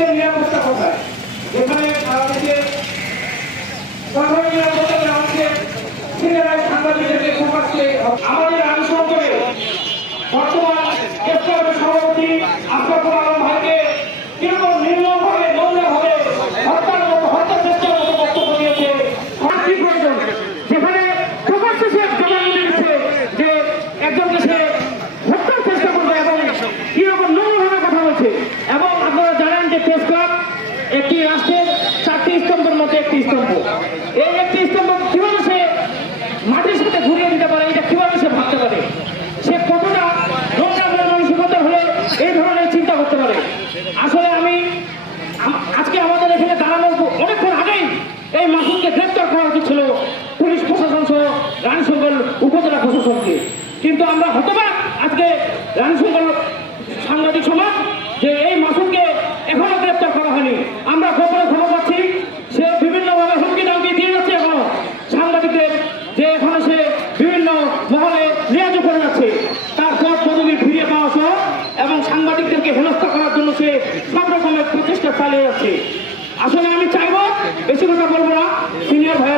শ্রমিকদের নিরাপত্তা কোথায়? যেখানে সারা দেশে সরকারি নিরাপত্তা আমাদেরকে ছেলেরাই সাংবাদিকদেরকে প্রকাশকে আমাদের আমি সরকারে বর্তমান সে হত্যার চেষ্টা একটি রাষ্ট্রের চারটি স্তম্ভের মধ্যে একটি স্তম্ভ। এই একটি স্তম্ভ কীভাবে সে মাটির সাথে ঘুরিয়ে দিতে পারে, এটা কীভাবে সে ভাবতে পারে? সে কতটা নোংরা মানসিকতা হলে এই ধরনের চিন্তা করতে পারে? আসলে আমি আজকে আমাদের এখানে দাঁড়ানোর অনেকক্ষণ আগেই এই মাসুমকে গ্রেপ্তার করা উচিত ছিল পুলিশ প্রশাসন সহ রানীশঙ্কর উপজেলা প্রশাসনকে। কিন্তু আমরা হতবাক আজকে রানীশঙ্কর সাংবাদিক সমাজ যে এই মাসুমকে এখনও গ্রেপ্তার করা হয়নি আমরা গোপনে খবর পাচ্ছি সে বিভিন্নভাবে হুমকি দামকি দিয়ে যাচ্ছে এখনও সাংবাদিকদের যে এখনও সে বিভিন্ন মহলে নিয়োগ করে যাচ্ছে তার পদ পদবি ফিরিয়ে পাওয়া সহ এবং সাংবাদিকদেরকে হেনস্থা করার জন্য সে সব রকমের প্রচেষ্টা চালিয়ে যাচ্ছে। আসলে আমি চাইব, বেশি কথা বলব না। সিনিয়র আছে